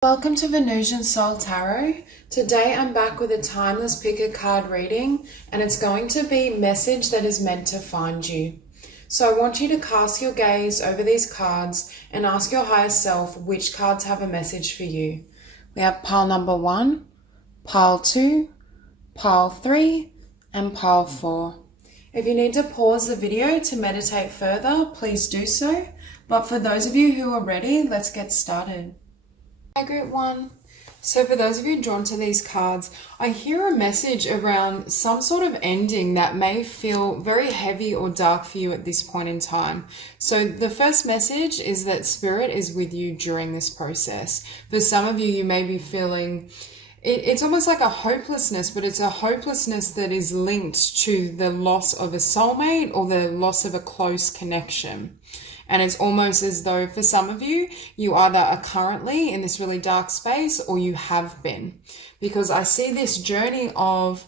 Welcome to Venusian Soul Tarot. Today I'm back with a timeless pick a card reading, and it's going to be message that is meant to find you. So I want you to cast your gaze over these cards and ask your higher self which cards have a message for you. We have pile number 1, pile 2, pile 3, and pile 4. If you need to pause the video to meditate further, please do so. But for those of you who are ready, let's get started. Group 1. So for those of you drawn to these cards, I hear a message around some sort of ending that may feel very heavy or dark for you at this point in time. So the first message is that Spirit is with you during this process. For some of you, you may be feeling it's almost like a hopelessness, but it's a hopelessness that is linked to the loss of a soulmate or the loss of a close connection. And it's almost as though for some of you, you either are currently in this really dark space or you have been. Because I see this journey of,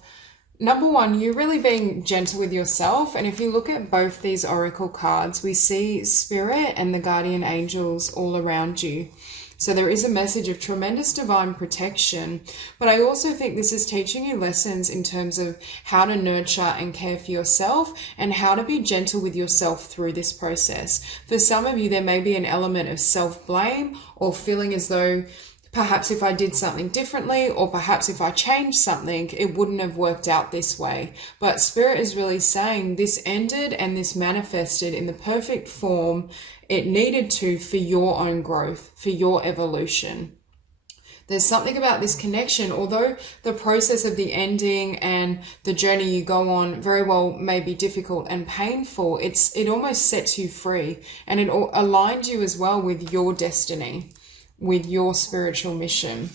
number one, you really being gentle with yourself. And if you look at both these oracle cards, we see Spirit and the guardian angels all around you. So there is a message of tremendous divine protection, but I also think this is teaching you lessons in terms of how to nurture and care for yourself and how to be gentle with yourself through this process. For some of you, there may be an element of self-blame or feeling as though perhaps if I did something differently, or perhaps if I changed something, it wouldn't have worked out this way. But Spirit is really saying this ended and this manifested in the perfect form it needed to for your own growth, for your evolution. There's something about this connection, although the process of the ending and the journey you go on very well may be difficult and painful, it almost sets you free, and it aligns you as well with your destiny, with your spiritual mission.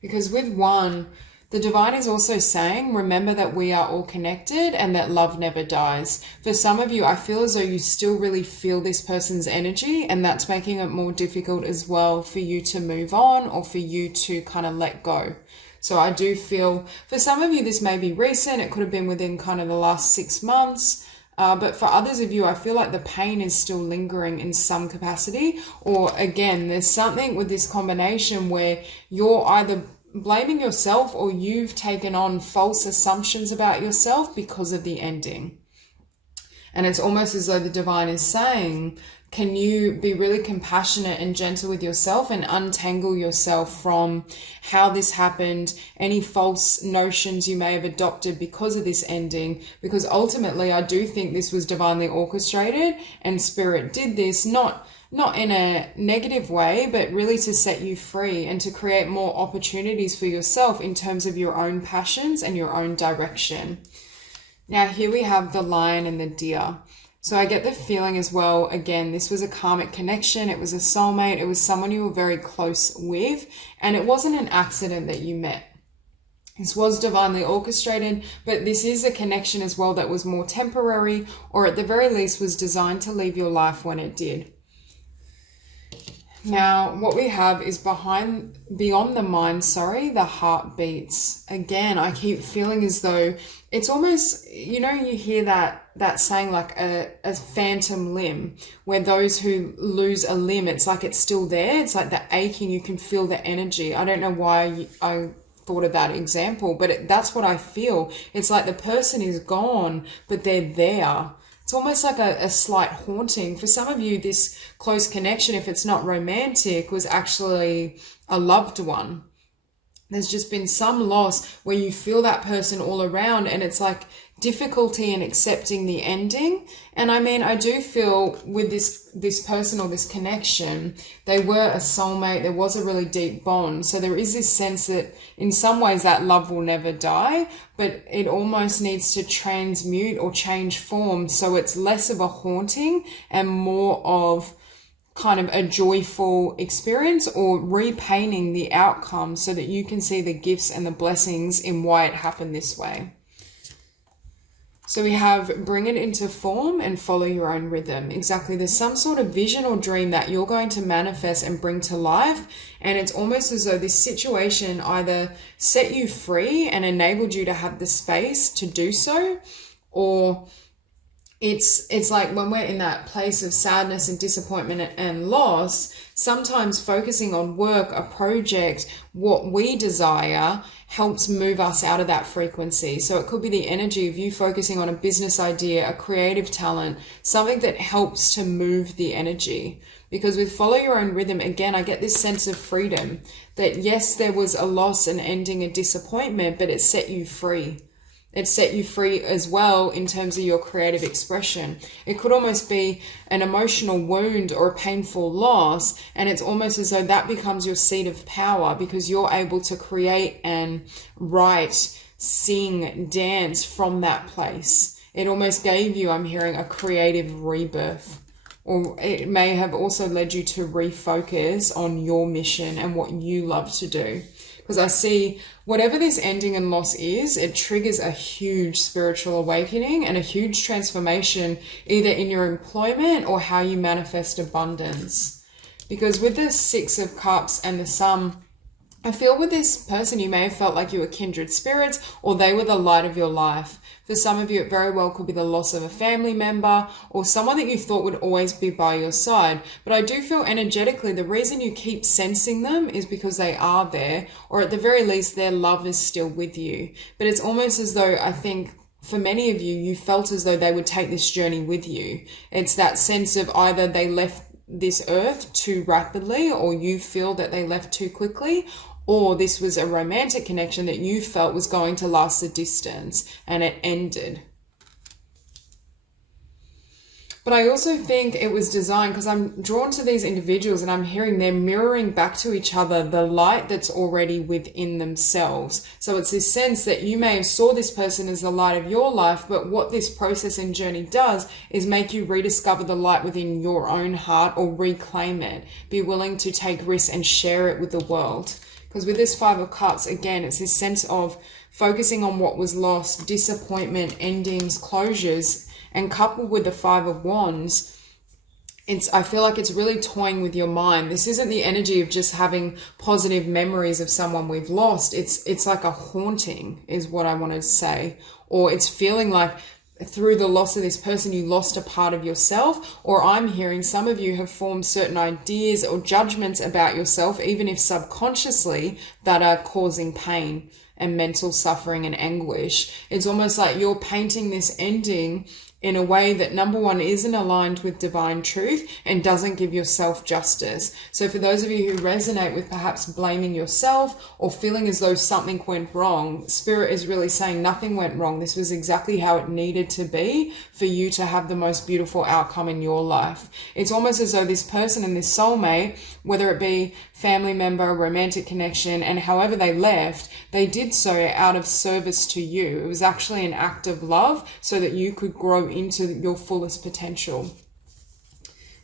Because with 1, the divine is also saying, remember that we are all connected and that love never dies. For some of you, I feel as though you still really feel this person's energy, and that's making it more difficult as well for you to move on or for you to kind of let go. So I do feel for some of you, this may be recent. It could have been within kind of the last 6 months. But for others of you, I feel like the pain is still lingering in some capacity. Or again, there's something with this combination where you're either blaming yourself or you've taken on false assumptions about yourself because of the ending. And it's almost as though the divine is saying, can you be really compassionate and gentle with yourself and untangle yourself from how this happened, any false notions you may have adopted because of this ending? Because ultimately, I do think this was divinely orchestrated, and Spirit did this, not in a negative way, but really to set you free and to create more opportunities for yourself in terms of your own passions and your own direction. Now, here we have the lion and the deer. So I get the feeling as well, again, this was a karmic connection. It was a soulmate. It was someone you were very close with, and it wasn't an accident that you met. This was divinely orchestrated, but this is a connection as well that was more temporary, or at the very least was designed to leave your life when it did. Now, what we have is beyond the mind, the heart beats. Again, I keep feeling as though it's almost, you hear that saying like a phantom limb, where those who lose a limb, it's like it's still there. It's like the aching, you can feel the energy. I don't know why I thought of that example, but that's what I feel. It's like the person is gone, but they're there. It's almost like a slight haunting. For some of you, this close connection, if it's not romantic, was actually a loved one. There's just been some loss where you feel that person all around, and it's like difficulty in accepting the ending. And I mean, I do feel with this person or this connection, they were a soulmate. There was a really deep bond. So there is this sense that in some ways that love will never die, but it almost needs to transmute or change form. So it's less of a haunting and more of kind of a joyful experience, or repainting the outcome so that you can see the gifts and the blessings in why it happened this way. So we have bring it into form and follow your own rhythm. Exactly. There's some sort of vision or dream that you're going to manifest and bring to life. And it's almost as though this situation either set you free and enabled you to have the space to do so, or it's like when we're in that place of sadness and disappointment and loss, sometimes focusing on work, a project, what we desire helps move us out of that frequency. So it could be the energy of you focusing on a business idea, a creative talent, something that helps to move the energy. Because with follow your own rhythm, again, I get this sense of freedom that yes, there was a loss, an ending, a disappointment, but it set you free. It set you free as well in terms of your creative expression. It could almost be an emotional wound or a painful loss, and it's almost as though that becomes your seat of power because you're able to create and write, sing, dance from that place. It almost gave you, I'm hearing, a creative rebirth. Or it may have also led you to refocus on your mission and what you love to do. Because I see whatever this ending and loss is, it triggers a huge spiritual awakening and a huge transformation either in your employment or how you manifest abundance. Because with the Six of Cups and the Sun, I feel with this person, you may have felt like you were kindred spirits or they were the light of your life. For some of you, it very well could be the loss of a family member or someone that you thought would always be by your side. But I do feel energetically, the reason you keep sensing them is because they are there, or at the very least, their love is still with you. But it's almost as though, I think, for many of you, you felt as though they would take this journey with you. It's that sense of either they left this earth too rapidly, or you feel that they left too quickly, or this was a romantic connection that you felt was going to last a distance and it ended. But I also think it was designed because I'm drawn to these individuals and I'm hearing they're mirroring back to each other the light that's already within themselves. So it's this sense that you may have saw this person as the light of your life, but what this process and journey does is make you rediscover the light within your own heart or reclaim it. Be willing to take risks and share it with the world. Because with this Five of Cups, again, it's this sense of focusing on what was lost, disappointment, endings, closures, and coupled with the Five of Wands, I feel like it's really toying with your mind. This isn't the energy of just having positive memories of someone we've lost. It's like a haunting is what I want to say. Or it's feeling like through the loss of this person, you lost a part of yourself, or I'm hearing some of you have formed certain ideas or judgments about yourself, even if subconsciously, that are causing pain and mental suffering and anguish. It's almost like you're painting this ending in a way that, number one, isn't aligned with divine truth and doesn't give yourself justice. So for those of you who resonate with perhaps blaming yourself or feeling as though something went wrong, Spirit is really saying nothing went wrong. This was exactly how it needed to be for you to have the most beautiful outcome in your life. It's almost as though this person and this soulmate, whether it be family member, romantic connection, and however they left, they did so out of service to you. It was actually an act of love so that you could grow into your fullest potential.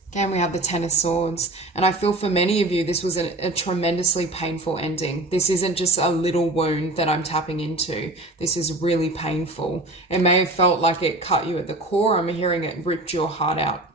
Again, we have the Ten of Swords. And I feel for many of you, this was a tremendously painful ending. This isn't just a little wound that I'm tapping into. This is really painful. It may have felt like it cut you at the core. I'm hearing it ripped your heart out.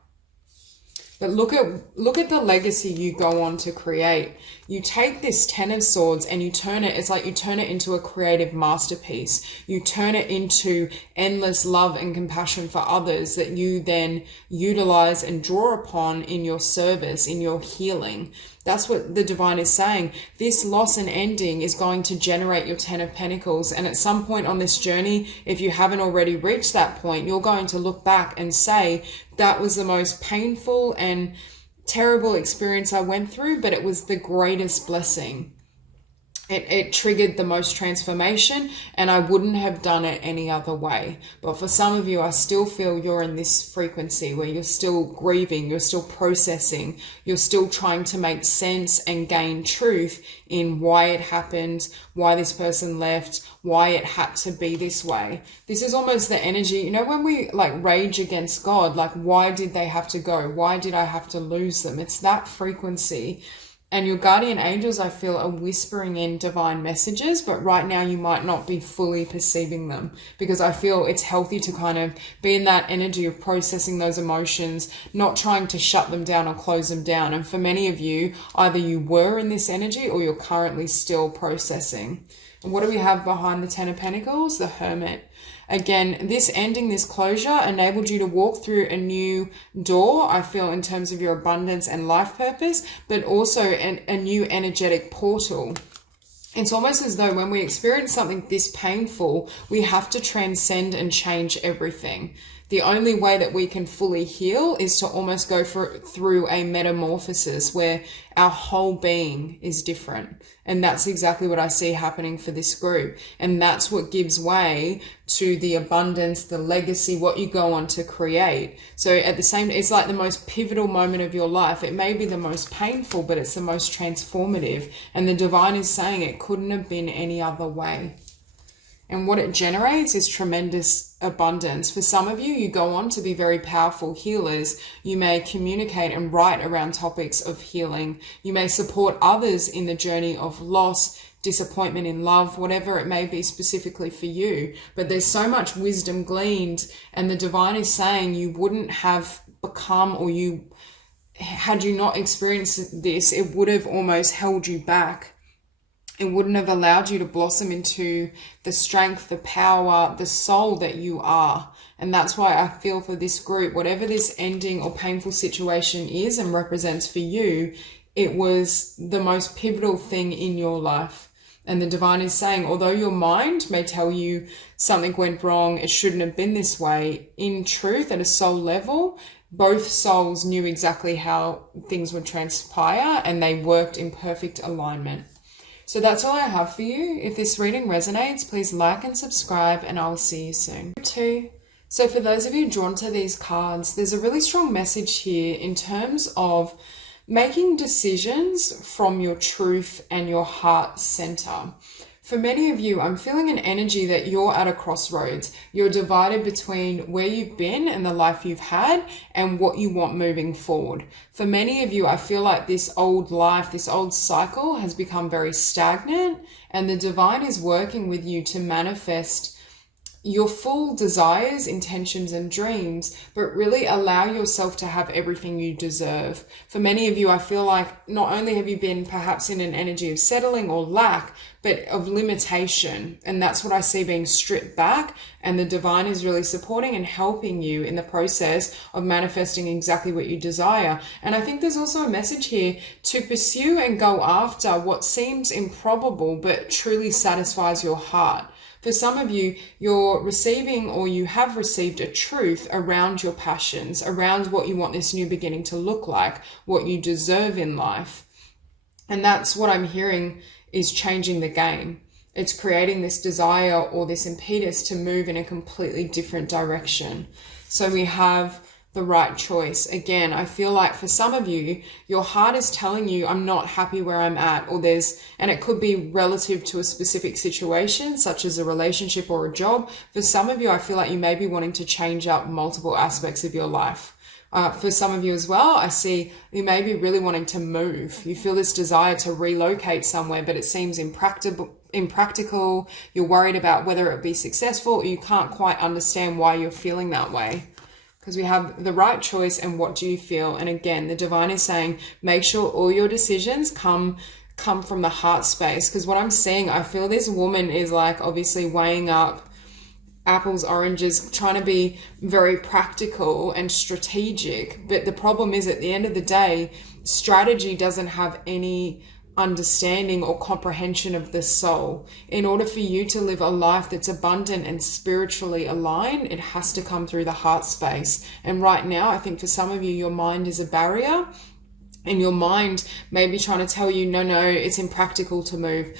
But look at the legacy you go on to create. You take this Ten of Swords and you turn it, it's like you turn it into a creative masterpiece. You turn it into endless love and compassion for others that you then utilize and draw upon in your service, in your healing. That's what the divine is saying. This loss and ending is going to generate your Ten of Pentacles. And at some point on this journey, if you haven't already reached that point, you're going to look back and say, that was the most painful and terrible experience I went through, but it was the greatest blessing. It triggered the most transformation, and I wouldn't have done it any other way. But for some of you, I still feel you're in this frequency where you're still grieving, you're still processing, you're still trying to make sense and gain truth in why it happened, why this person left, why it had to be this way. This is almost the energy, you know, when we like rage against God, like why did they have to go? Why did I have to lose them? It's that frequency. And your guardian angels, I feel, are whispering in divine messages, but right now you might not be fully perceiving them, because I feel it's healthy to kind of be in that energy of processing those emotions, not trying to shut them down or close them down. And for many of you, either you were in this energy or you're currently still processing. And what do we have behind the Ten of Pentacles? The Hermit. Again, this ending, this closure enabled you to walk through a new door, I feel, in terms of your abundance and life purpose, but also a new energetic portal. It's almost as though when we experience something this painful, we have to transcend and change everything. The only way that we can fully heal is to almost go through a metamorphosis where our whole being is different. And that's exactly what I see happening for this group. And that's what gives way to the abundance, the legacy, what you go on to create. So at the same, it's like the most pivotal moment of your life. It may be the most painful, but it's the most transformative. And the divine is saying it couldn't have been any other way. And what it generates is tremendous abundance. For some of you, you go on to be very powerful healers. You may communicate and write around topics of healing. You may support others in the journey of loss, disappointment in love, whatever it may be specifically for you. But there's so much wisdom gleaned, and the divine is saying you wouldn't have become, or had you not experienced this, it would have almost held you back. It wouldn't have allowed you to blossom into the strength, the power, the soul that you are. And that's why I feel for this group, whatever this ending or painful situation is and represents for you, it was the most pivotal thing in your life. And the divine is saying, although your mind may tell you something went wrong, it shouldn't have been this way, in truth, at a soul level, both souls knew exactly how things would transpire, and they worked in perfect alignment. So that's all I have for you. If this reading resonates, please like and subscribe, and I'll see you soon. 2. So for those of you drawn to these cards, there's a really strong message here in terms of making decisions from your truth and your heart center. For many of you, I'm feeling an energy that you're at a crossroads. You're divided between where you've been and the life you've had and what you want moving forward. For many of you, I feel like this old life, this old cycle has become very stagnant, and the divine is working with you to manifest your full desires, intentions, and dreams, but really allow yourself to have everything you deserve. For many of you, I feel like not only have you been perhaps in an energy of settling or lack, but of limitation. And that's what I see being stripped back. And the divine is really supporting and helping you in the process of manifesting exactly what you desire. And I think there's also a message here to pursue and go after what seems improbable, but truly satisfies your heart. For some of you, you're receiving, or you have received, a truth around your passions, around what you want this new beginning to look like, what you deserve in life. And that's what I'm hearing is changing the game. It's creating this desire or this impetus to move in a completely different direction. So we have the right choice. Again, I feel like for some of you, your heart is telling you, I'm not happy where I'm at, and it could be relative to a specific situation, such as a relationship or a job. For some of you, I feel like you may be wanting to change up multiple aspects of your life. For some of you as well, I see you may be really wanting to move. You feel this desire to relocate somewhere, but it seems impractical. You're worried about whether it be successful, or you can't quite understand why you're feeling that way. Because we have the right choice and what do you feel. And again, the divine is saying, make sure all your decisions come from the heart space. Because what I'm seeing, I feel this woman is like obviously weighing up apples, oranges, trying to be very practical and strategic. But the problem is, at the end of the day, strategy doesn't have any understanding or comprehension of the soul. In order for you to live a life that's abundant and spiritually aligned, it has to come through the heart space. And right now, I think for some of you, your mind is a barrier. And your mind may be trying to tell you, no, it's impractical to move.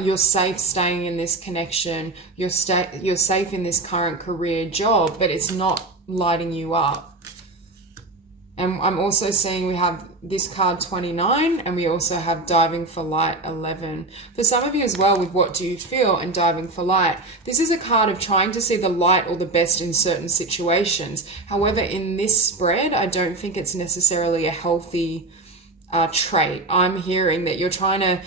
You're safe staying in this connection. You're safe in this current career job, but it's not lighting you up. And I'm also seeing we have this card 29, and we also have diving for light 11. For some of you as well, with what do you feel and diving for light, this is a card of trying to see the light or the best in certain situations. However, in this spread, I don't think it's necessarily a healthy trait. I'm hearing that you're trying to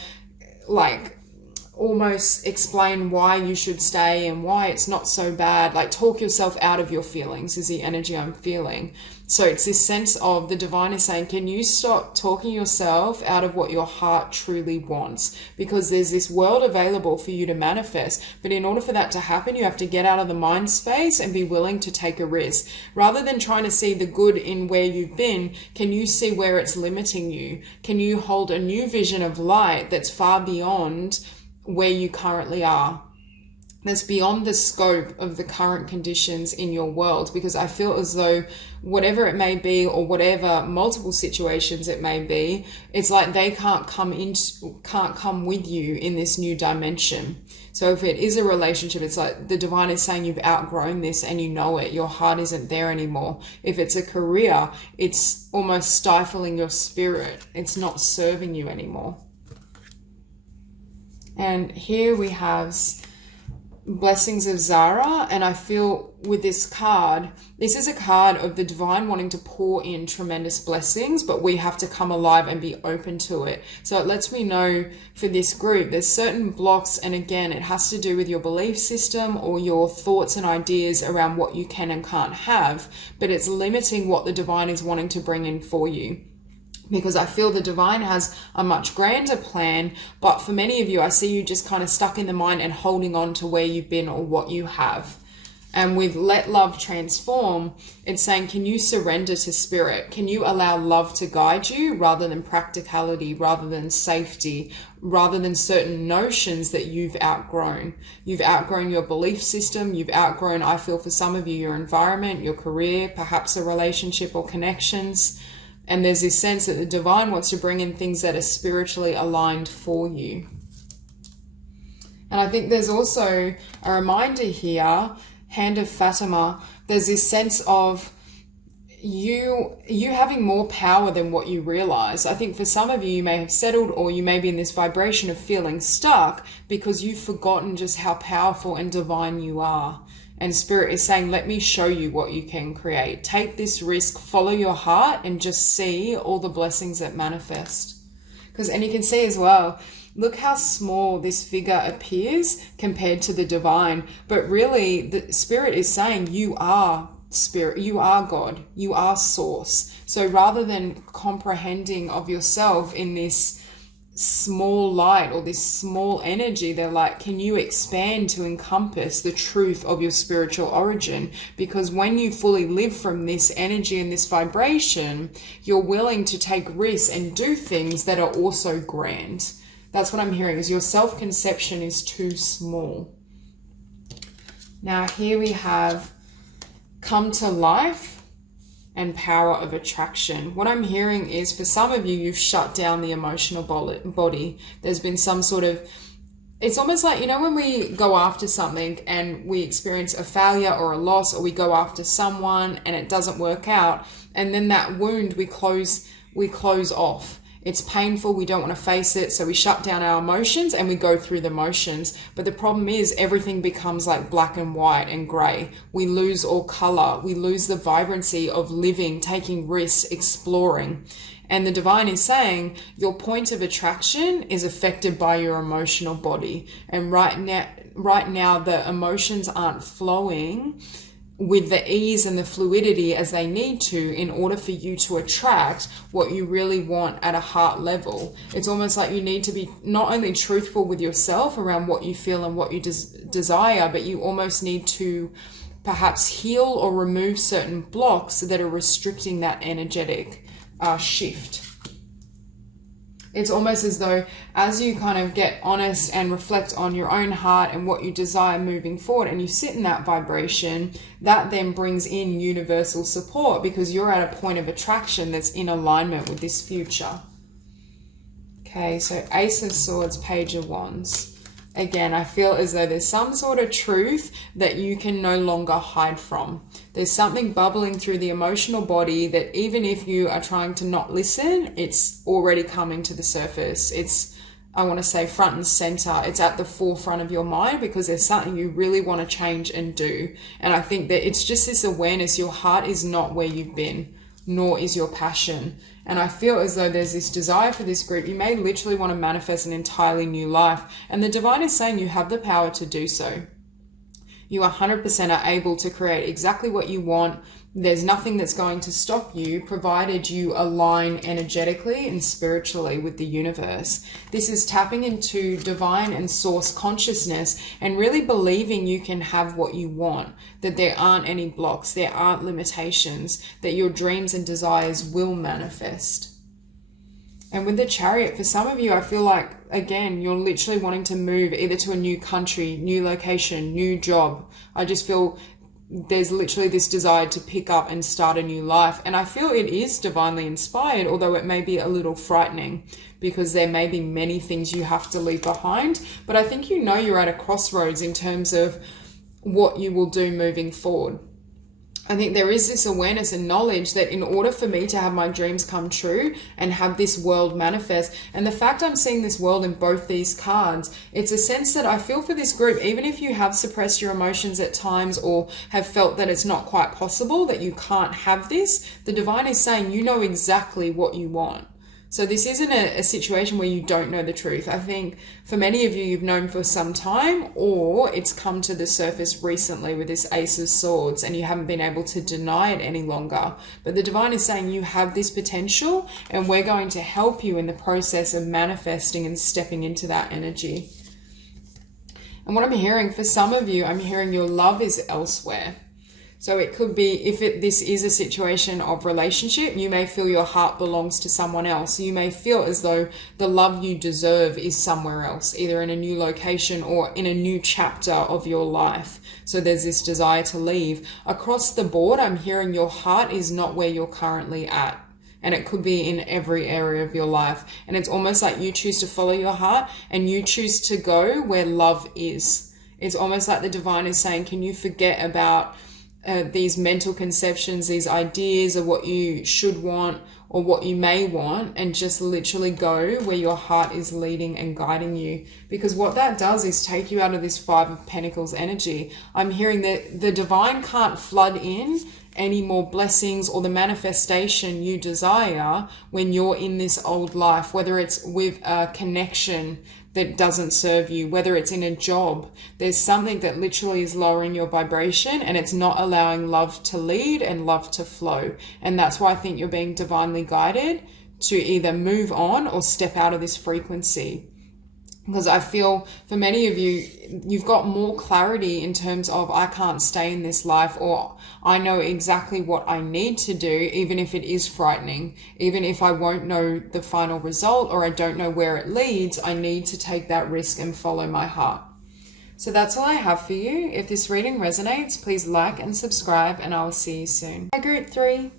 almost explain why you should stay and why it's not so bad. Like, talk yourself out of your feelings is the energy I'm feeling. So it's this sense of the divine is saying, can you stop talking yourself out of what your heart truly wants? Because there's this world available for you to manifest. But in order for that to happen, you have to get out of the mind space and be willing to take a risk. Rather than trying to see the good in where you've been, can you see where it's limiting you? Can you hold a new vision of light that's far beyond where you currently are? That's beyond the scope of the current conditions in your world, because I feel as though whatever it may be, or whatever multiple situations it may be, it's like they can't come with you in this new dimension. So if it is a relationship, it's like the divine is saying you've outgrown this and you know it. Your heart isn't there anymore. If it's a career, it's almost stifling your spirit. It's not serving you anymore. And here we have Blessings of Zara, and I feel with this card, this is a card of the divine wanting to pour in tremendous blessings, but we have to come alive and be open to it. So it lets me know for this group, there's certain blocks, and again, it has to do with your belief system or your thoughts and ideas around what you can and can't have, but it's limiting what the divine is wanting to bring in for you. Because I feel the divine has a much grander plan, but for many of you, I see you just kind of stuck in the mind and holding on to where you've been or what you have. And with Let Love Transform, it's saying, can you surrender to spirit? Can you allow love to guide you rather than practicality, rather than safety, rather than certain notions that you've outgrown? You've outgrown your belief system. You've outgrown, I feel for some of you, your environment, your career, perhaps a relationship or connections. And there's this sense that the divine wants to bring in things that are spiritually aligned for you. And I think there's also a reminder here, Hand of Fatima, there's this sense of you having more power than what you realize. I think for some of you, you may have settled, or you may be in this vibration of feeling stuck because you've forgotten just how powerful and divine you are. And Spirit is saying, let me show you what you can create. Take this risk, follow your heart, and just see all the blessings that manifest. And you can see as well, look how small this figure appears compared to the divine. But really, the Spirit is saying, you are Spirit, you are God, you are Source. So rather than comprehending of yourself in this small light or this small energy, they're like, can you expand to encompass the truth of your spiritual origin? Because when you fully live from this energy and this vibration, you're willing to take risks and do things that are also grand. That's what I'm hearing, is your self-conception is too small. Now here we have Come to Life and Power of Attraction. What I'm hearing is, for some of you, you've shut down the emotional body. There's been some sort of, it's almost like, you know, when we go after something and we experience a failure or a loss, or we go after someone and it doesn't work out, and then that wound we close off. It's painful, we don't want to face it, so we shut down our emotions and we go through the motions. But the problem is, everything becomes like black and white and grey. We lose all colour, we lose the vibrancy of living, taking risks, exploring. And the divine is saying, your point of attraction is affected by your emotional body. And right now the emotions aren't flowing with the ease and the fluidity as they need to in order for you to attract what you really want at a heart level. It's almost like you need to be not only truthful with yourself around what you feel and what you desire, but you almost need to perhaps heal or remove certain blocks that are restricting that energetic shift. It's almost as though as you kind of get honest and reflect on your own heart and what you desire moving forward, and you sit in that vibration, that then brings in universal support, because you're at a point of attraction that's in alignment with this future. Okay, so Ace of Swords, Page of Wands. Again, I feel as though there's some sort of truth that you can no longer hide from. There's something bubbling through the emotional body that even if you are trying to not listen, it's already coming to the surface. It's, I want to say, front and center. It's at the forefront of your mind because there's something you really want to change and do. And I think that it's just this awareness, your heart is not where you've been, nor is your passion. And I feel as though there's this desire for this group. You may literally want to manifest an entirely new life. And the divine is saying you have the power to do so. You 100% are able to create exactly what you want. There's nothing that's going to stop you, provided you align energetically and spiritually with the universe. This is tapping into divine and source consciousness and really believing you can have what you want, that there aren't any blocks, there aren't limitations, that your dreams and desires will manifest. And with the Chariot, for some of you, I feel like, again, you're literally wanting to move either to a new country, new location, new job. I just feel there's literally this desire to pick up and start a new life. And I feel it is divinely inspired, although it may be a little frightening because there may be many things you have to leave behind. But I think you know you're at a crossroads in terms of what you will do moving forward. I think there is this awareness and knowledge that in order for me to have my dreams come true and have this world manifest, and the fact I'm seeing this world in both these cards, it's a sense that I feel for this group, even if you have suppressed your emotions at times or have felt that it's not quite possible, that you can't have this, the divine is saying you know exactly what you want. So this isn't a situation where you don't know the truth. I think for many of you, you've known for some time, or it's come to the surface recently with this Ace of Swords and you haven't been able to deny it any longer. But the divine is saying you have this potential and we're going to help you in the process of manifesting and stepping into that energy. And what I'm hearing for some of you, I'm hearing your love is elsewhere. So it could be, if this is a situation of relationship, you may feel your heart belongs to someone else. You may feel as though the love you deserve is somewhere else, either in a new location or in a new chapter of your life. So there's this desire to leave. Across the board, I'm hearing your heart is not where you're currently at. And it could be in every area of your life. And it's almost like you choose to follow your heart and you choose to go where love is. It's almost like the divine is saying, can you forget about these mental conceptions, these ideas of what you should want or what you may want, and just literally go where your heart is leading and guiding you. Because what that does is take you out of this Five of Pentacles energy. I'm hearing that the divine can't flood in any more blessings or the manifestation you desire when you're in this old life, whether it's with a connection that doesn't serve you, whether it's in a job. There's something that literally is lowering your vibration and it's not allowing love to lead and love to flow. And that's why I think you're being divinely guided to either move on or step out of this frequency. Because I feel for many of you, you've got more clarity in terms of I can't stay in this life, or I know exactly what I need to do, even if it is frightening, even if I won't know the final result or I don't know where it leads, I need to take that risk and follow my heart. So that's all I have for you. If this reading resonates, please like and subscribe and I will see you soon. Hi Group 3.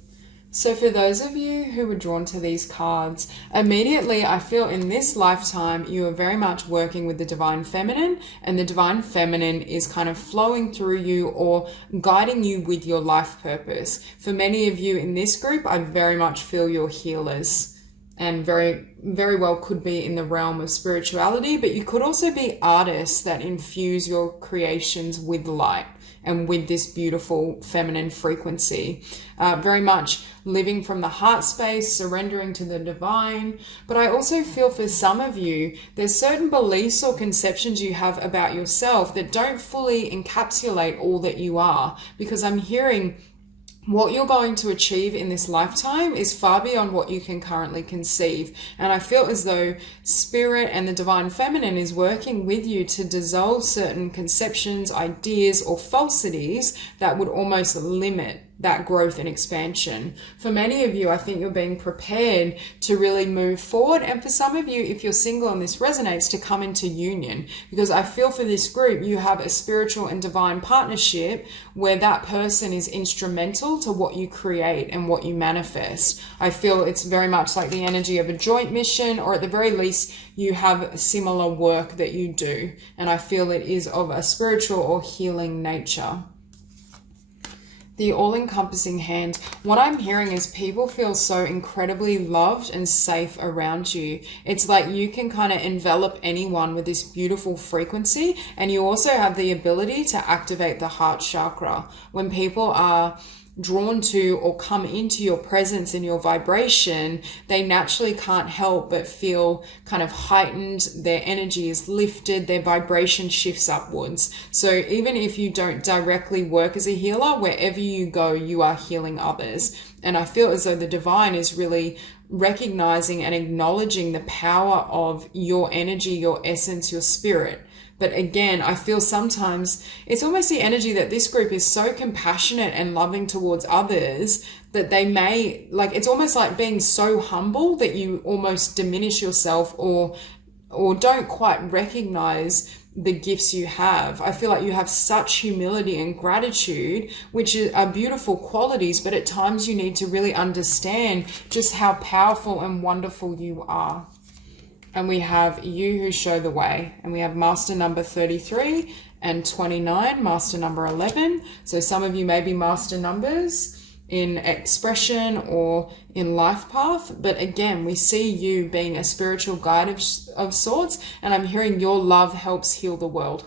So for those of you who were drawn to these cards, immediately I feel in this lifetime you are very much working with the Divine Feminine, and the Divine Feminine is kind of flowing through you or guiding you with your life purpose. For many of you in this group, I very much feel you're healers, and very, very well could be in the realm of spirituality, but you could also be artists that infuse your creations with light and with this beautiful feminine frequency. Very much living from the heart space, surrendering to the divine. But I also feel for some of you, there's certain beliefs or conceptions you have about yourself that don't fully encapsulate all that you are, because I'm hearing what you're going to achieve in this lifetime is far beyond what you can currently conceive. And I feel as though Spirit and the Divine Feminine is working with you to dissolve certain conceptions, ideas, or falsities that would almost limit that growth and expansion. For many of you, I think you're being prepared to really move forward. And for some of you, if you're single and this resonates, to come into union. Because I feel for this group, you have a spiritual and divine partnership where that person is instrumental to what you create and what you manifest. I feel it's very much like the energy of a joint mission, or at the very least, you have similar work that you do. And I feel it is of a spiritual or healing nature. The all-encompassing hand. What I'm hearing is people feel so incredibly loved and safe around you. It's like you can kind of envelop anyone with this beautiful frequency, and you also have the ability to activate the heart chakra. When people are drawn to or come into your presence and your vibration, they naturally can't help but feel kind of heightened. Their energy is lifted, their vibration shifts upwards. So even if you don't directly work as a healer, wherever you go, you are healing others. And I feel as though the divine is really recognizing and acknowledging the power of your energy, your essence, your spirit. But again, I feel sometimes it's almost the energy that this group is so compassionate and loving towards others that they may, like, it's almost like being so humble that you almost diminish yourself or don't quite recognize the gifts you have. I feel like you have such humility and gratitude, which are beautiful qualities, but at times you need to really understand just how powerful and wonderful you are. And we have you who show the way. And we have master number 33 and 29, master number 11. So some of you may be master numbers in expression or in life path. But again, we see you being a spiritual guide of sorts. And I'm hearing your love helps heal the world.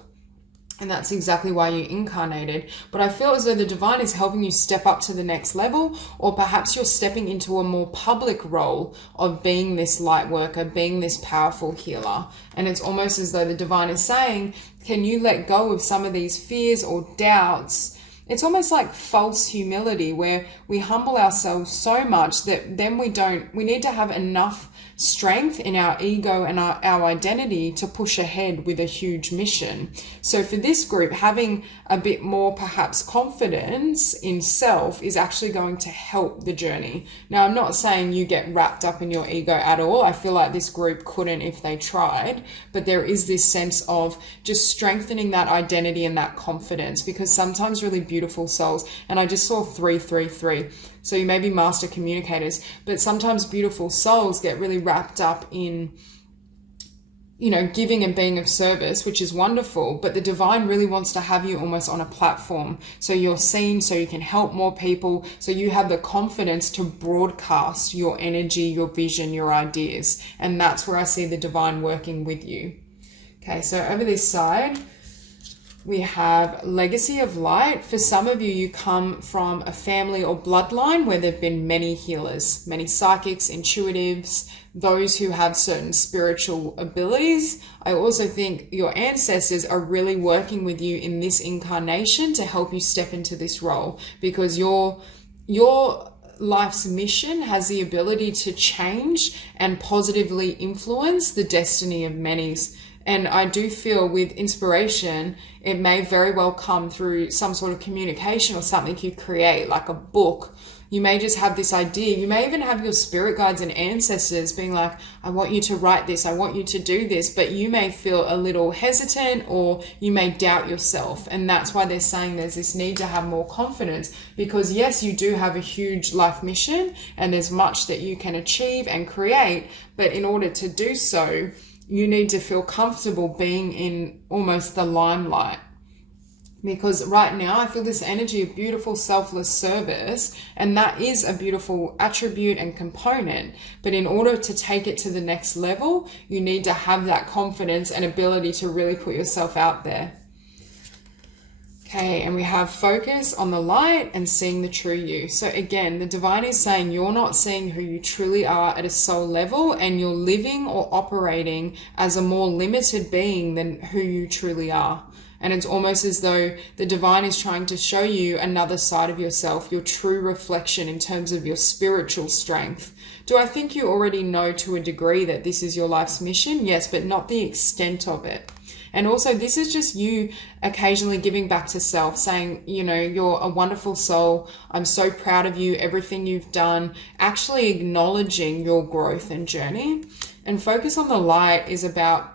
And that's exactly why you incarnated. But I feel as though the divine is helping you step up to the next level, or perhaps you're stepping into a more public role of being this light worker, being this powerful healer. And it's almost as though the divine is saying, can you let go of some of these fears or doubts? It's almost like false humility, where we humble ourselves so much that then we need to have enough strength in our ego and our identity to push ahead with a huge mission. So for this group, having a bit more perhaps confidence in self is actually going to help the journey. Now, I'm not saying you get wrapped up in your ego at all. I feel like this group couldn't if they tried, but there is this sense of just strengthening that identity and that confidence, because sometimes really beautiful souls, and I just saw 333. So you may be master communicators, but sometimes beautiful souls get really wrapped up in, giving and being of service, which is wonderful, but the divine really wants to have you almost on a platform. So you're seen, so you can help more people. So you have the confidence to broadcast your energy, your vision, your ideas. And that's where I see the divine working with you. Okay, so over this side, we have legacy of light. For some of you, you come from a family or bloodline where there have been many healers, many psychics, intuitives, those who have certain spiritual abilities. I also think your ancestors are really working with you in this incarnation to help you step into this role, because your life's mission has the ability to change and positively influence the destiny of many. And I do feel with inspiration, it may very well come through some sort of communication or something you create, like a book. You may just have this idea. You may even have your spirit guides and ancestors being like, I want you to write this, I want you to do this, but you may feel a little hesitant, or you may doubt yourself. And that's why they're saying there's this need to have more confidence, because yes, you do have a huge life mission and there's much that you can achieve and create, but in order to do so, you need to feel comfortable being in almost the limelight. Because right now I feel this energy of beautiful selfless service, and that is a beautiful attribute and component. But in order to take it to the next level, you need to have that confidence and ability to really put yourself out there. Okay, and we have focus on the light and seeing the true you. So again, the divine is saying you're not seeing who you truly are at a soul level, and you're living or operating as a more limited being than who you truly are. And it's almost as though the divine is trying to show you another side of yourself, your true reflection in terms of your spiritual strength. Do I think you already know to a degree that this is your life's mission? Yes, but not the extent of it. And also, this is just you occasionally giving back to self, saying, you're a wonderful soul. I'm so proud of you, everything you've done, actually acknowledging your growth and journey. And focus on the light is about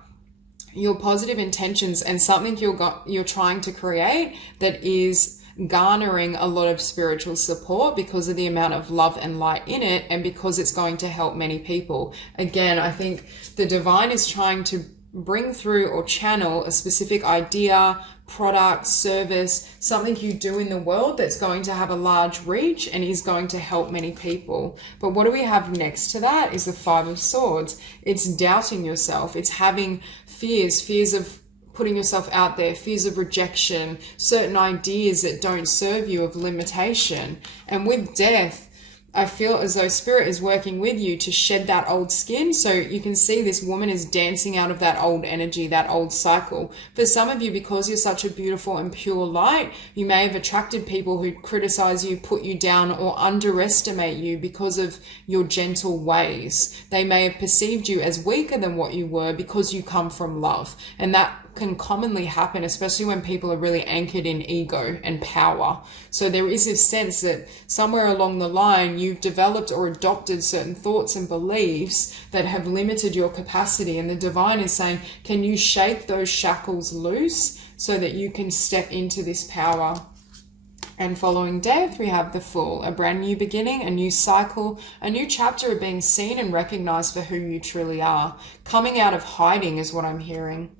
your positive intentions and something you're trying to create that is garnering a lot of spiritual support because of the amount of love and light in it, and because it's going to help many people. Again, I think the divine is trying to bring through or channel a specific idea, product, service, something you do in the world that's going to have a large reach and is going to help many people. But what do we have next to that is the Five of Swords. It's doubting yourself. It's having fears of putting yourself out there, fears of rejection, certain ideas that don't serve you, of limitation. And with death, I feel as though spirit is working with you to shed that old skin. So you can see this woman is dancing out of that old energy, that old cycle. For some of you, because you're such a beautiful and pure light, you may have attracted people who criticize you, put you down, or underestimate you because of your gentle ways. They may have perceived you as weaker than what you were because you come from love. And that can commonly happen, especially when people are really anchored in ego and power. So there is this sense that somewhere along the line, you've developed or adopted certain thoughts and beliefs that have limited your capacity. And the divine is saying, can you shake those shackles loose so that you can step into this power? And following death, we have the Fool, a brand new beginning, a new cycle, a new chapter of being seen and recognized for who you truly are. Coming out of hiding is what I'm hearing.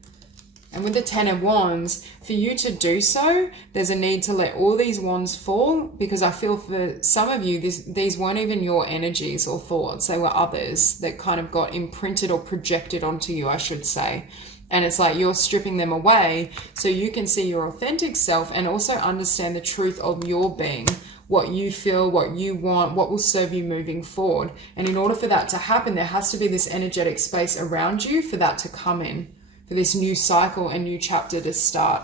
And with the Ten of Wands, for you to do so, there's a need to let all these wands fall, because I feel for some of you, these weren't even your energies or thoughts. They were others that kind of got imprinted or projected onto you, I should say. And it's like you're stripping them away so you can see your authentic self and also understand the truth of your being, what you feel, what you want, what will serve you moving forward. And in order for that to happen, there has to be this energetic space around you for that to come in, for this new cycle and new chapter to start.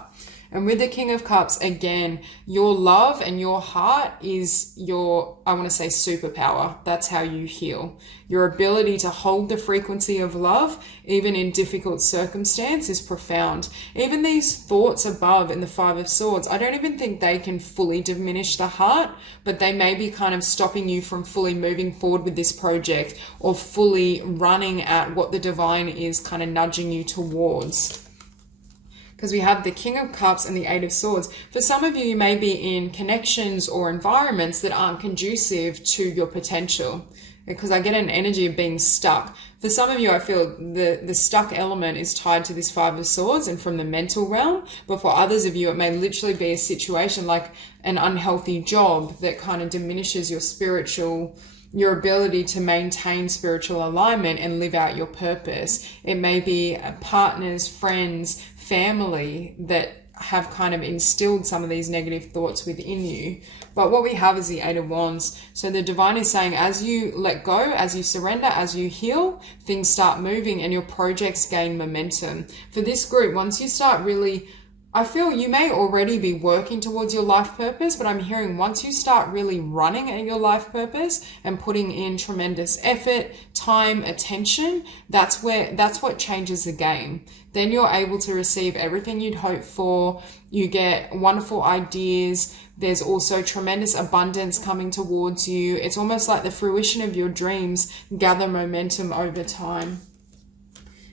And with the King of Cups, again, your love and your heart is your, I want to say, superpower. That's how you heal. Your ability to hold the frequency of love, even in difficult circumstance, is profound. Even these thoughts above in the Five of Swords, I don't even think they can fully diminish the heart, but they may be kind of stopping you from fully moving forward with this project or fully running at what the divine is kind of nudging you towards. Because we have the King of Cups and the Eight of Swords. For some of you, you may be in connections or environments that aren't conducive to your potential. Because I get an energy of being stuck. For some of you, I feel the stuck element is tied to this Five of Swords and from the mental realm. But for others of you, it may literally be a situation like an unhealthy job that kind of diminishes your ability to maintain spiritual alignment and live out your purpose. It may be partners, friends, family that have kind of instilled some of these negative thoughts within you. But what we have is the Eight of Wands. So the divine is saying, as you let go, as you surrender, as you heal, things start moving and your projects gain momentum. For this group, once you start really, I feel you may already be working towards your life purpose, but I'm hearing once you start really running at your life purpose and putting in tremendous effort, time, attention, that's what changes the game. Then you're able to receive everything you'd hoped for. You get wonderful ideas. There's also tremendous abundance coming towards you. It's almost like the fruition of your dreams gather momentum over time.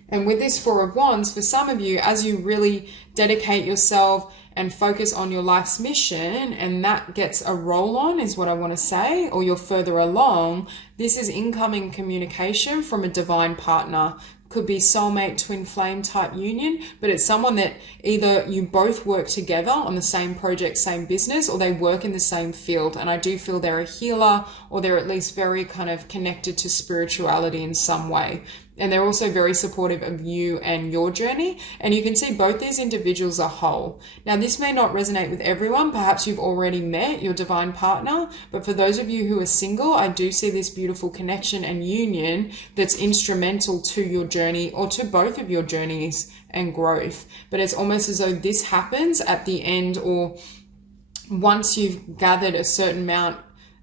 And with this Four of Wands, for some of you, as you really dedicate yourself and focus on your life's mission, and that gets a roll on is what I want to say, or you're further along, this is incoming communication from a divine partner. Could be soulmate, twin flame type union, but it's someone that either you both work together on the same project, same business, or they work in the same field. And I do feel they're a healer, or they're at least very kind of connected to spirituality in some way. And they're also very supportive of you and your journey. And you can see both these individuals are whole. Now, this may not resonate with everyone. Perhaps you've already met your divine partner. But for those of you who are single, I do see this beautiful connection and union that's instrumental to your journey or to both of your journeys and growth. But it's almost as though this happens at the end, or once you've gathered a certain amount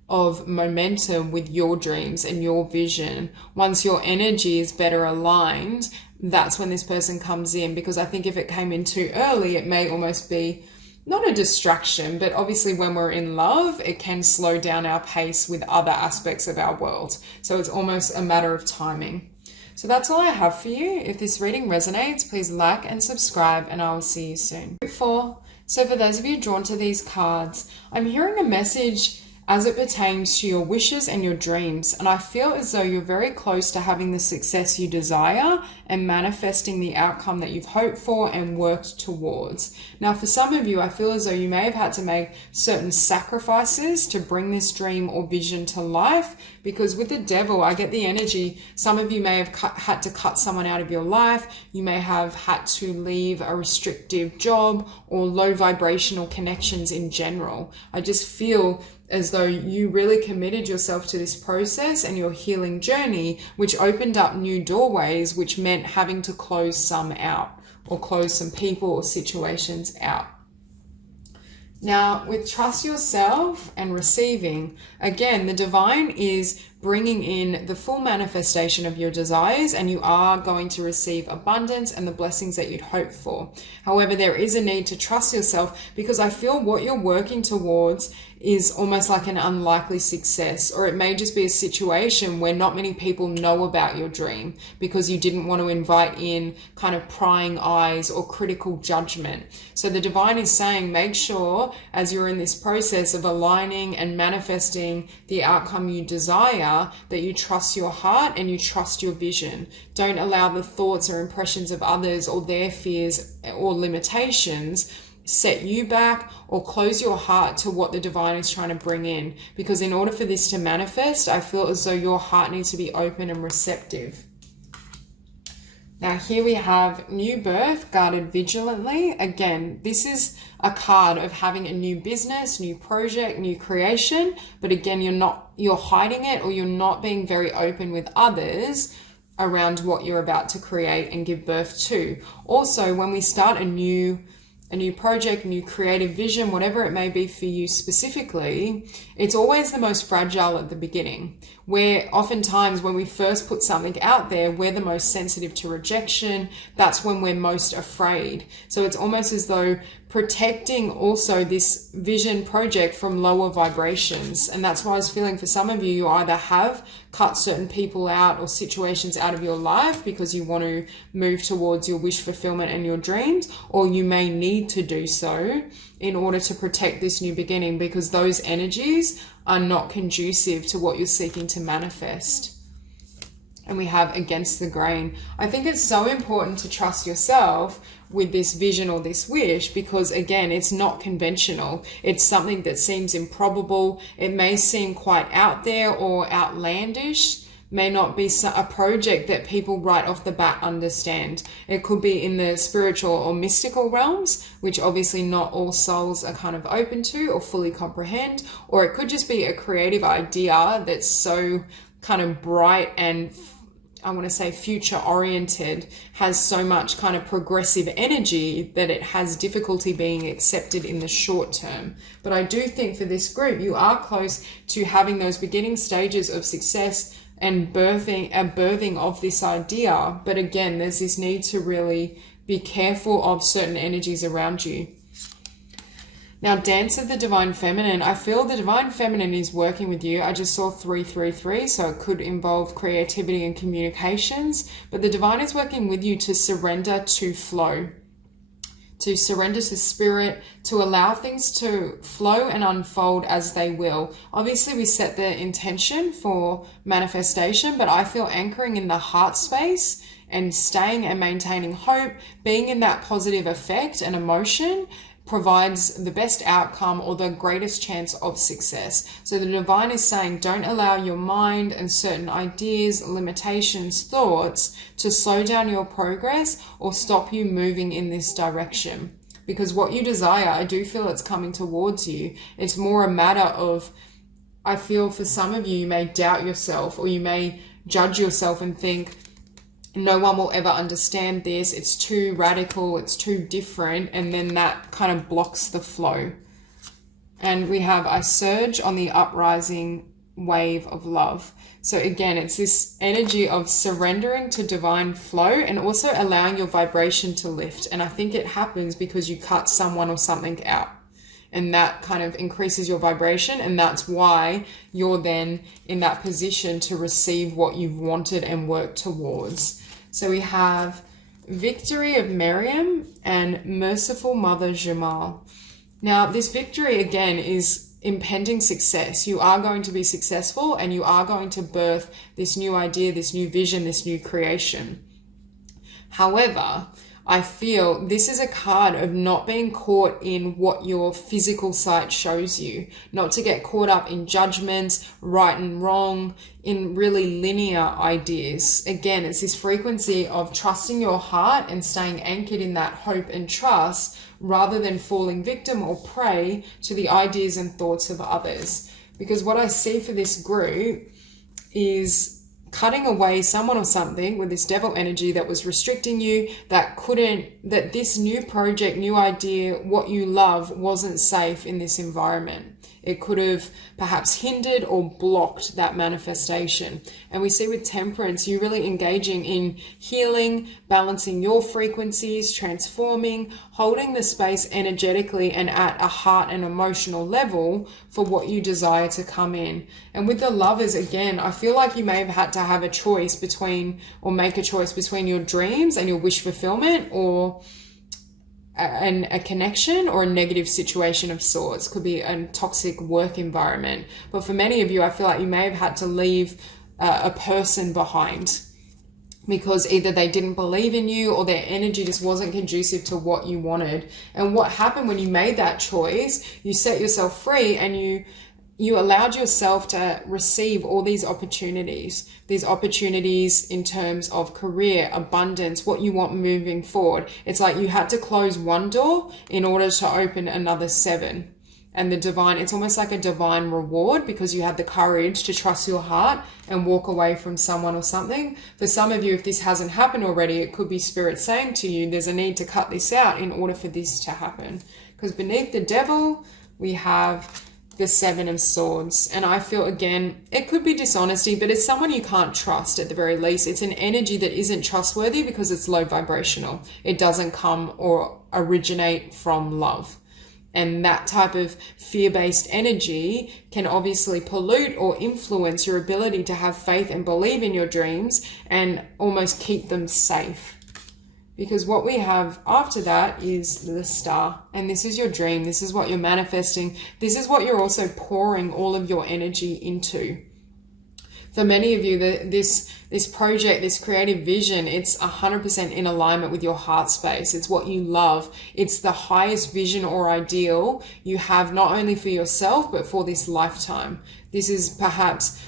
of momentum with your dreams and your vision. Once your energy is better aligned, that's when this person comes in. Because I think if it came in too early, it may almost be not a distraction, but obviously when we're in love, it can slow down our pace with other aspects of our world. So it's almost a matter of timing. So that's all I have for you. If this reading resonates, please like and subscribe, and I will see you soon. 4. So for those of you drawn to these cards, I'm hearing a message as it pertains to your wishes and your dreams. And I feel as though you're very close to having the success you desire and manifesting the outcome that you've hoped for and worked towards. Now, for some of you, I feel as though you may have had to make certain sacrifices to bring this dream or vision to life, because with the devil, I get the energy. Some of you may have had to cut someone out of your life. You may have had to leave a restrictive job or low vibrational connections in general. I just feel as though you really committed yourself to this process and your healing journey, which opened up new doorways, which meant having to close some out or close some people or situations out. Now, with trust yourself and receiving, again, the divine is bringing in the full manifestation of your desires, and you are going to receive abundance and the blessings that you'd hope for. However, there is a need to trust yourself, because I feel what you're working towards is almost like an unlikely success, or it may just be a situation where not many people know about your dream because you didn't want to invite in kind of prying eyes or critical judgment. So the divine is saying, make sure as you're in this process of aligning and manifesting the outcome you desire, that you trust your heart and you trust your vision. Don't allow the thoughts or impressions of others or their fears or limitations set you back or close your heart to what the divine is trying to bring in. Because in order for this to manifest, I feel as though your heart needs to be open and receptive. Now here we have new birth, guarded vigilantly. Again, this is a card of having a new business, new project, new creation. But again, you're hiding it, or you're not being very open with others around what you're about to create and give birth to. Also, when we start a new project, new creative vision, whatever it may be for you specifically, it's always the most fragile at the beginning, where oftentimes when we first put something out there, we're the most sensitive to rejection. That's when we're most afraid. So it's almost as though protecting also this vision project from lower vibrations. And that's why I was feeling for some of you, you either have cut certain people out or situations out of your life because you want to move towards your wish fulfillment and your dreams, or you may need to do so in order to protect this new beginning, because those energies are not conducive to what you're seeking to manifest. And we have against the grain. I think it's so important to trust yourself with this vision or this wish, because again, it's not conventional. It's something that seems improbable. It may seem quite out there or outlandish, may not be a project that people right off the bat understand. It could be in the spiritual or mystical realms, which obviously not all souls are kind of open to or fully comprehend, or it could just be a creative idea that's so kind of bright and I want to say future oriented, has so much kind of progressive energy that it has difficulty being accepted in the short term. But I do think for this group, you are close to having those beginning stages of success and birthing of this idea. But again, there's this need to really be careful of certain energies around you. Now, Dance of the Divine Feminine. I feel the Divine Feminine is working with you. I just saw 333, so it could involve creativity and communications. But the Divine is working with you to surrender to flow, to surrender to spirit, to allow things to flow and unfold as they will. Obviously, we set the intention for manifestation, but I feel anchoring in the heart space and staying and maintaining hope, being in that positive effect and emotion, provides the best outcome or the greatest chance of success. So the divine is saying, don't allow your mind and certain ideas, limitations, thoughts to slow down your progress or stop you moving in this direction. Because what you desire, I do feel it's coming towards you. It's more a matter of, I feel for some of you, you may doubt yourself, or you may judge yourself and think, no one will ever understand this, it's too radical, it's too different, and then that kind of blocks the flow. And we have, I surge on the uprising wave of love. So again, it's this energy of surrendering to divine flow and also allowing your vibration to lift. And I think it happens because you cut someone or something out, and that kind of increases your vibration, and that's why you're then in that position to receive what you've wanted and worked towards. So we have Victory of Miriam and Merciful Mother Jamal. Now, this victory again is impending success. You are going to be successful, and you are going to birth this new idea, this new vision, this new creation. However, I feel this is a card of not being caught in what your physical sight shows you, not to get caught up in judgments, right and wrong, in really linear ideas. Again, it's this frequency of trusting your heart and staying anchored in that hope and trust, rather than falling victim or prey to the ideas and thoughts of others. Because what I see for this group is cutting away someone or something with this devil energy that was restricting you, that this new project, new idea, what you love wasn't safe in this environment. It could have perhaps hindered or blocked that manifestation. And we see with Temperance, you really engaging in healing, balancing your frequencies, transforming, holding the space energetically and at a heart and emotional level for what you desire to come in. And with the Lovers, again, I feel like you may have had to have a choice between, or make a choice between your dreams and your wish fulfillment, or a connection, or a negative situation of sorts. Could be a toxic work environment. But for many of you, I feel like you may have had to leave a person behind, because either they didn't believe in you, or their energy just wasn't conducive to what you wanted. And what happened when you made that choice, you set yourself free, and you allowed yourself to receive all these opportunities in terms of career, abundance, what you want moving forward. It's like you had to close one door in order to open another 7. And the divine, it's almost like a divine reward, because you had the courage to trust your heart and walk away from someone or something. For some of you, if this hasn't happened already, it could be Spirit saying to you, there's a need to cut this out in order for this to happen. Because beneath the Devil, we have the 7 of Swords. And I feel, again, it could be dishonesty, but it's someone you can't trust at the very least. It's an energy that isn't trustworthy because it's low vibrational. It doesn't come or originate from love. And that type of fear-based energy can obviously pollute or influence your ability to have faith and believe in your dreams, and almost keep them safe. Because what we have after that is the Star. And this is your dream. This is what you're manifesting. This is what you're also pouring all of your energy into. For many of you, this project, this creative vision, it's 100% in alignment with your heart space. It's what you love. It's the highest vision or ideal you have, not only for yourself, but for this lifetime. This is perhaps...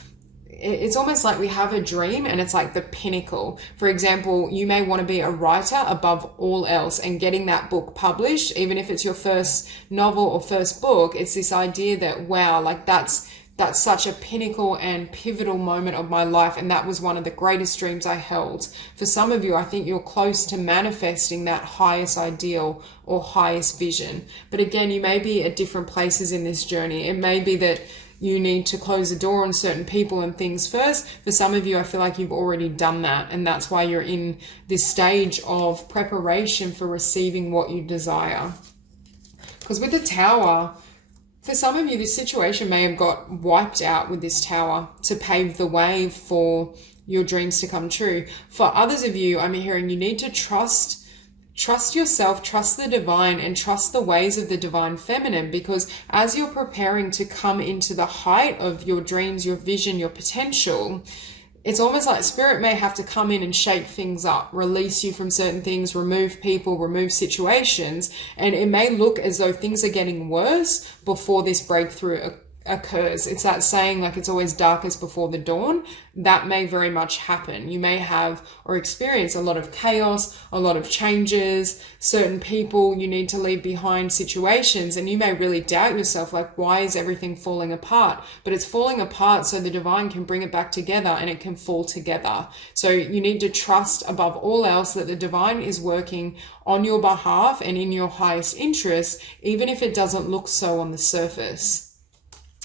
it's almost like we have a dream, and it's like the pinnacle. For example, you may want to be a writer above all else, and getting that book published, even if it's your first novel or first book, it's this idea that, wow, like that's such a pinnacle and pivotal moment of my life, and that was one of the greatest dreams I held. For some of you, I think you're close to manifesting that highest ideal or highest vision. But again, you may be at different places in this journey. It may be that you need to close the door on certain people and things first. For some of you, I feel like you've already done that, and that's why you're in this stage of preparation for receiving what you desire. Because with the Tower, for some of you, this situation may have got wiped out with this Tower to pave the way for your dreams to come true. For others of you, I'm hearing you need to trust yourself, trust the divine, and trust the ways of the divine feminine, because as you're preparing to come into the height of your dreams, your vision, your potential, it's almost like Spirit may have to come in and shake things up, release you from certain things, remove people, remove situations, and it may look as though things are getting worse before this breakthrough occurs. It's that saying, like, it's always darkest before the dawn. That may very much happen. You may have or experience a lot of chaos, a lot of changes, certain people you need to leave behind, situations, and you may really doubt yourself, like, why is everything falling apart? But it's falling apart so the divine can bring it back together, and it can fall together. So you need to trust above all else that the divine is working on your behalf and in your highest interest, even if it doesn't look so on the surface.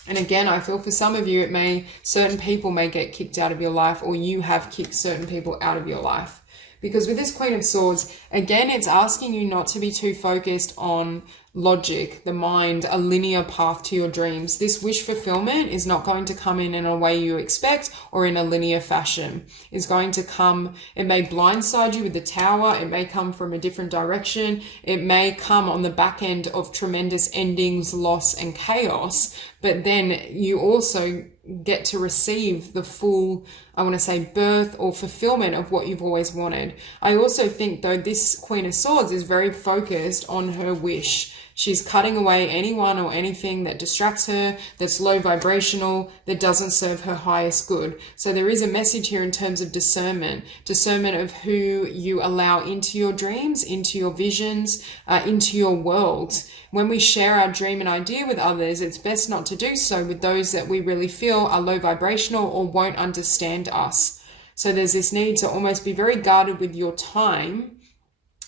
And again, I feel for some of you, certain people may get kicked out of your life, or you have kicked certain people out of your life. Because with this Queen of Swords, again, it's asking you not to be too focused on logic, the mind, a linear path to your dreams. This wish fulfillment is not going to come in a way you expect or in a linear fashion. It's going to come, it may blindside you with the Tower, it may come from a different direction, it may come on the back end of tremendous endings, loss, and chaos, but then you also get to receive the full, I want to say, birth or fulfillment of what you've always wanted. I also think, though, this Queen of Swords is very focused on her wish. She's cutting away anyone or anything that distracts her, that's low vibrational, that doesn't serve her highest good. So there is a message here in terms of discernment of who you allow into your dreams, into your visions, into your world. When we share our dream and idea with others, it's best not to do so with those that we really feel are low vibrational or won't understand us. So there's this need to almost be very guarded with your time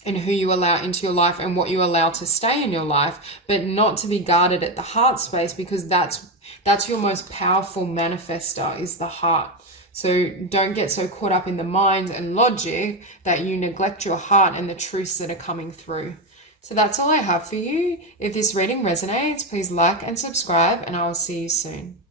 and who you allow into your life and what you allow to stay in your life, but not to be guarded at the heart space, because that's your most powerful manifester, is the heart. So don't get so caught up in the mind and logic that you neglect your heart and the truths that are coming through. So that's all I have for you. If this reading resonates, please like and subscribe, and I will see you soon.